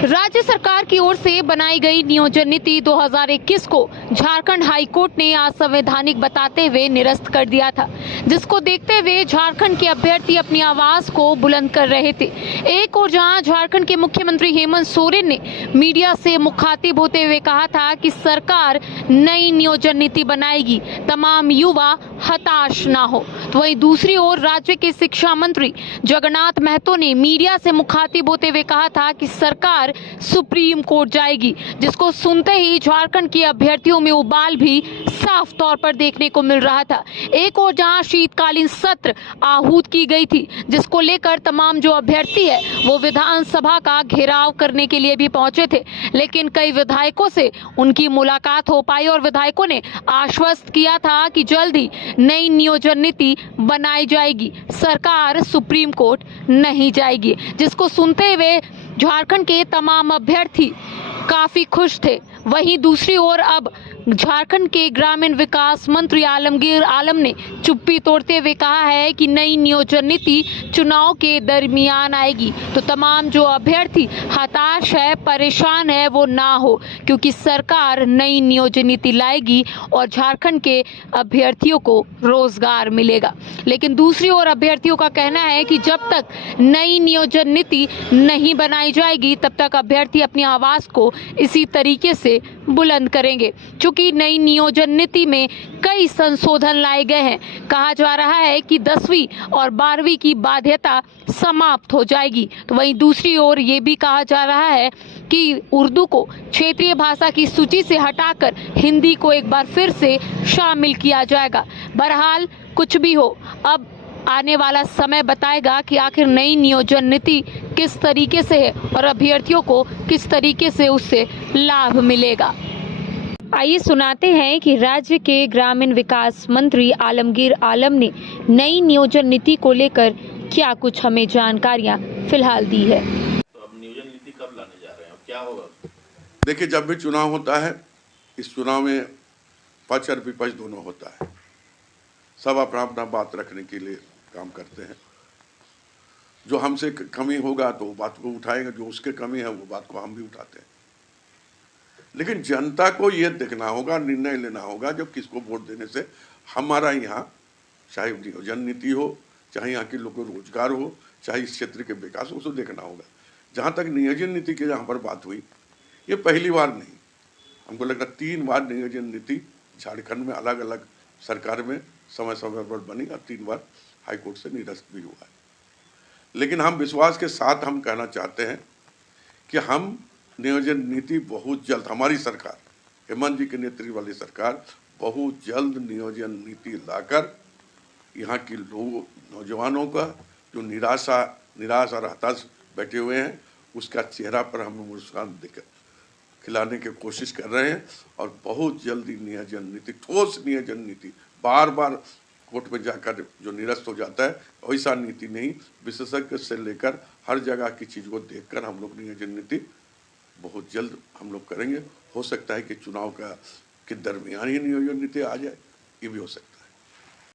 राज्य सरकार की ओर से बनाई गई नियोजन नीति 2021 को झारखंड हाई कोर्ट ने असंवैधानिक बताते हुए निरस्त कर दिया था, जिसको देखते हुए झारखंड के अभ्यर्थी अपनी आवाज को बुलंद कर रहे थे। एक और जहां झारखंड के मुख्यमंत्री हेमंत सोरेन ने मीडिया से मुखातिब होते हुए कहा था कि सरकार नई नियोजन नीति बनाएगी, तमाम युवा हताश ना हो, तो वहीं दूसरी ओर राज्य के शिक्षा मंत्री जगन्नाथ महतो ने मीडिया से मुखातिब होते हुए कहा था कि सरकार सुप्रीम कोर्ट जाएगी, जिसको सुनते ही झारखंड के अभ्यर्थियों में उबाल भी साफ तौर पर देखने को मिल रहा था। एक और जहां शीतकालीन सत्र आहूत की गई थी, जिसको लेकर तमाम जो अभ्यर्थी है वो विधानसभा का घेराव करने के लिए भी पहुंचे थे, लेकिन कई विधायकों से उनकी मुलाकात हो पाई और विधायकों ने आश्वस्त किया था कि जल्द ही नई नियोजन नीति बनाई जाएगी, सरकार सुप्रीम कोर्ट नहीं जाएगी, जिसको सुनते हुए झारखंड के तमाम अभ्यर्थी काफी खुश थे। वहीं दूसरी ओर अब झारखंड के ग्रामीण विकास मंत्री आलमगीर आलम ने चुप्पी तोड़ते हुए कहा है कि नई नियोजन नीति चुनाव के दरमियान आएगी, तो तमाम जो अभ्यर्थी हताश है, परेशान है, वो ना हो, क्योंकि सरकार नई नियोजन नीति लाएगी और झारखंड के अभ्यर्थियों को रोजगार मिलेगा। लेकिन दूसरी ओर अभ्यर्थियों का कहना है कि जब तक नई नियोजन नीति नहीं बनाई जाएगी, तब तक अभ्यर्थी अपनी आवाज को इसी तरीके से बुलंद करेंगे। चूंकि नई नियोजन नीति में कई संशोधन लाए गए हैं, कहा जा रहा है कि 10वीं और 12वीं की बाध्यता समाप्त हो जाएगी, तो वहीं दूसरी ओर ये भी कहा जा रहा है कि उर्दू को क्षेत्रीय भाषा की सूची से हटाकर हिंदी को एक बार फिर से शामिल किया जाएगा। बहरहाल कुछ भी हो, अब आने वाला समय बताएगा कि आखिर नई नियोजन नीति किस तरीके से है और अभ्यर्थियों को किस तरीके से उससे लाभ मिलेगा। आइए सुनाते हैं कि राज्य के ग्रामीण विकास मंत्री आलमगीर आलम ने नई नियोजन नीति को लेकर क्या कुछ हमें जानकारियां फिलहाल दी है। तो अब नियोजन नीति कब लाने जा रहे हैं, क्या होगा? देखिए, जब भी चुनाव होता है, इस चुनाव में पक्ष और विपक्ष दोनों होता है। सब अपना अपना बात रखने के लिए काम करते हैं। जो हमसे कमी होगा तो बात को उठाएगा, जो उसके कमी है वो बात को हम भी उठाते हैं। लेकिन जनता को ये देखना होगा, निर्णय लेना होगा, जब किसको वोट देने से हमारा यहाँ चाहे नियोजन नीति हो, चाहे यहाँ के लोगों को रोजगार हो, चाहे इस क्षेत्र के विकास हो, उसको देखना होगा। जहाँ तक नियोजन नीति की जहाँ पर बात हुई, ये पहली बार नहीं, हमको लगता 3 बार नियोजन नीति झारखंड में अलग अलग सरकार में समय समय पर बनी और 3 बार हाईकोर्ट से निरस्त भी हुआ है। लेकिन हम विश्वास के साथ हम कहना चाहते हैं कि हम नियोजन नीति बहुत जल्द, हमारी सरकार, हेमंत जी के नेतृत्व वाली सरकार बहुत जल्द नियोजन नीति लाकर यहाँ के लोगों, नौजवानों का जो निराश और हताश बैठे हुए हैं, उसका चेहरा पर हम मुस्कान देकर खिलाने की कोशिश कर रहे हैं और बहुत जल्दी नियोजन नीति, ठोस नियोजन नीति, बार बार कोर्ट में जाकर जो निरस्त हो जाता है वैसा नीति नहीं, विशेषज्ञ से लेकर हर जगह की चीज़ को देखकर हम लोग नियोजन नीति बहुत जल्द हम लोग करेंगे। हो सकता है कि चुनाव के दरमियान ही नियोजन नीति आ जाए, ये भी हो सकता है।